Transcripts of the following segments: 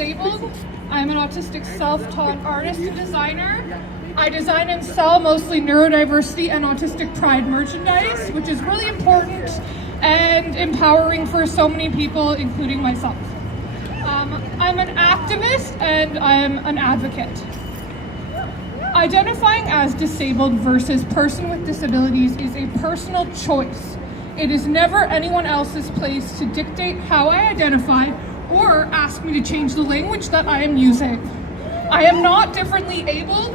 disabled. I'm an autistic self-taught artist and designer. I design and sell mostly neurodiversity and autistic pride merchandise, which is really important and empowering for so many people, including myself. I'm an activist and I'm an advocate. Identifying as disabled versus person with disabilities is a personal choice. It is never anyone else's place to dictate how I identify or ask me to change the language that I am using. I am not differently abled,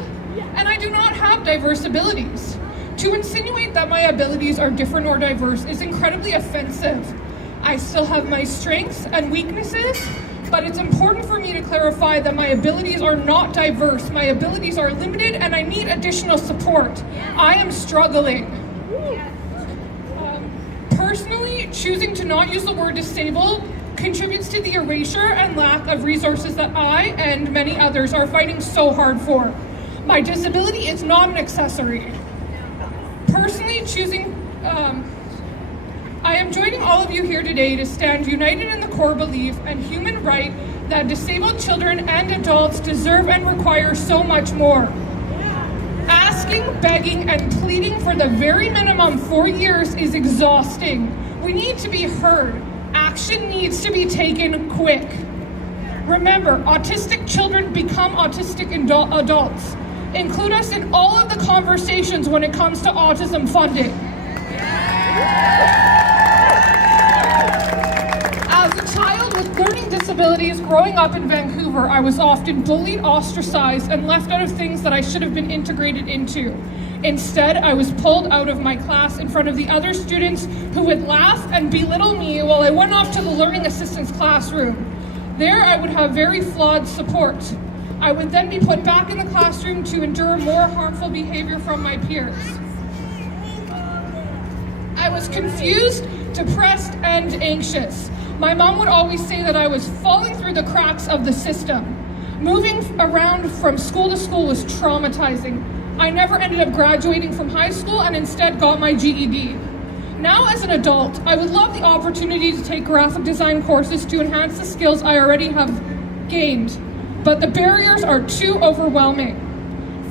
and I do not have diverse abilities. To insinuate that my abilities are different or diverse is incredibly offensive. I still have my strengths and weaknesses, but it's important for me to clarify that my abilities are not diverse. My abilities are limited and I need additional support. I am struggling. Personally, choosing to not use the word disabled contributes to the erasure and lack of resources that I and many others are fighting so hard for. My disability is not an accessory. Personally, I am joining all of you here today to stand united in the core belief and human right that disabled children and adults deserve and require so much more. Asking, begging, and pleading for the very minimum 4 years is exhausting. We need to be heard. Action needs to be taken quick. Remember, autistic children become autistic adults. Include us in all of the conversations when it comes to autism funding. As a child with learning disabilities growing up in Vancouver, I was often bullied, ostracized, and left out of things that I should have been integrated into. Instead, I was pulled out of my class in front of the other students who would laugh and belittle me while I went off to the learning assistance classroom. There, I would have very flawed support. I would then be put back in the classroom to endure more harmful behavior from my peers. I was confused, depressed, and anxious. My mom would always say that I was falling through the cracks of the system. Moving around from school to school was traumatizing. I never ended up graduating from high school and instead got my GED. Now as an adult, I would love the opportunity to take graphic design courses to enhance the skills I already have gained, but the barriers are too overwhelming.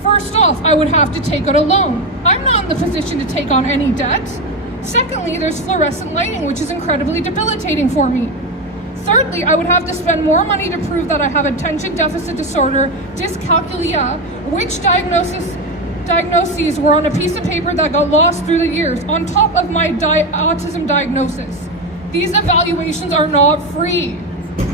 First off, I would have to take out a loan. I'm not in the position to take on any debt. Secondly, there's fluorescent lighting, which is incredibly debilitating for me. Thirdly, I would have to spend more money to prove that I have attention deficit disorder, dyscalculia, which diagnoses were on a piece of paper that got lost through the years, on top of my autism diagnosis. These evaluations are not free.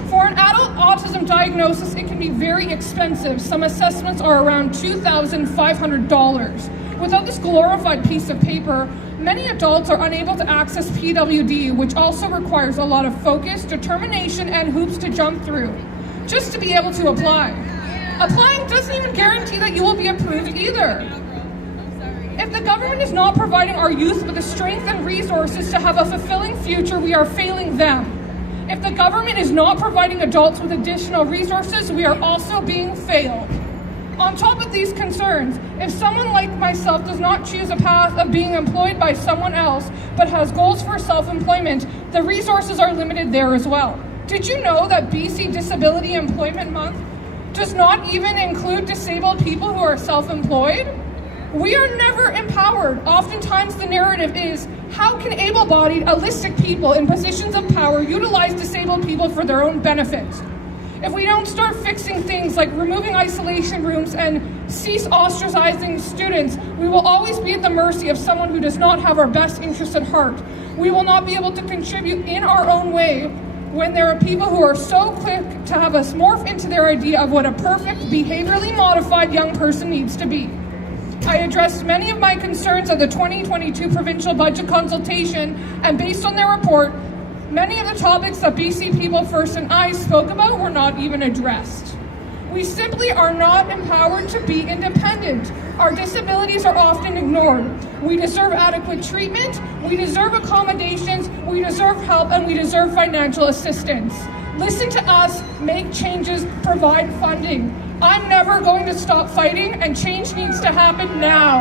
For an adult autism diagnosis, it can be very expensive. Some assessments are around $2,500. Without this glorified piece of paper, many adults are unable to access PWD, which also requires a lot of focus, determination, and hoops to jump through, just to be able to apply. Applying doesn't even guarantee that you will be approved either. If the government is not providing our youth with the strength and resources to have a fulfilling future, we are failing them. If the government is not providing adults with additional resources, we are also being failed. On top of these concerns, if someone like myself does not choose a path of being employed by someone else, but has goals for self-employment, the resources are limited there as well. Did you know that BC Disability Employment Month does not even include disabled people who are self-employed? We are never empowered. Oftentimes the narrative is, how can able-bodied, allistic people in positions of power utilize disabled people for their own benefit? If we don't start fixing things like removing isolation rooms and cease ostracizing students, we will always be at the mercy of someone who does not have our best interests at heart. We will not be able to contribute in our own way when there are people who are so quick to have us morph into their idea of what a perfect, behaviorally modified young person needs to be. I addressed many of my concerns at the 2022 provincial budget consultation, and based on their report, many of the topics that BC People First and I spoke about were not even addressed. We simply are not empowered to be independent. Our disabilities are often ignored. We deserve adequate treatment, we deserve accommodations, we deserve help, and we deserve financial assistance. Listen to us, make changes, provide funding. I'm never going to stop fighting, and change needs to happen now.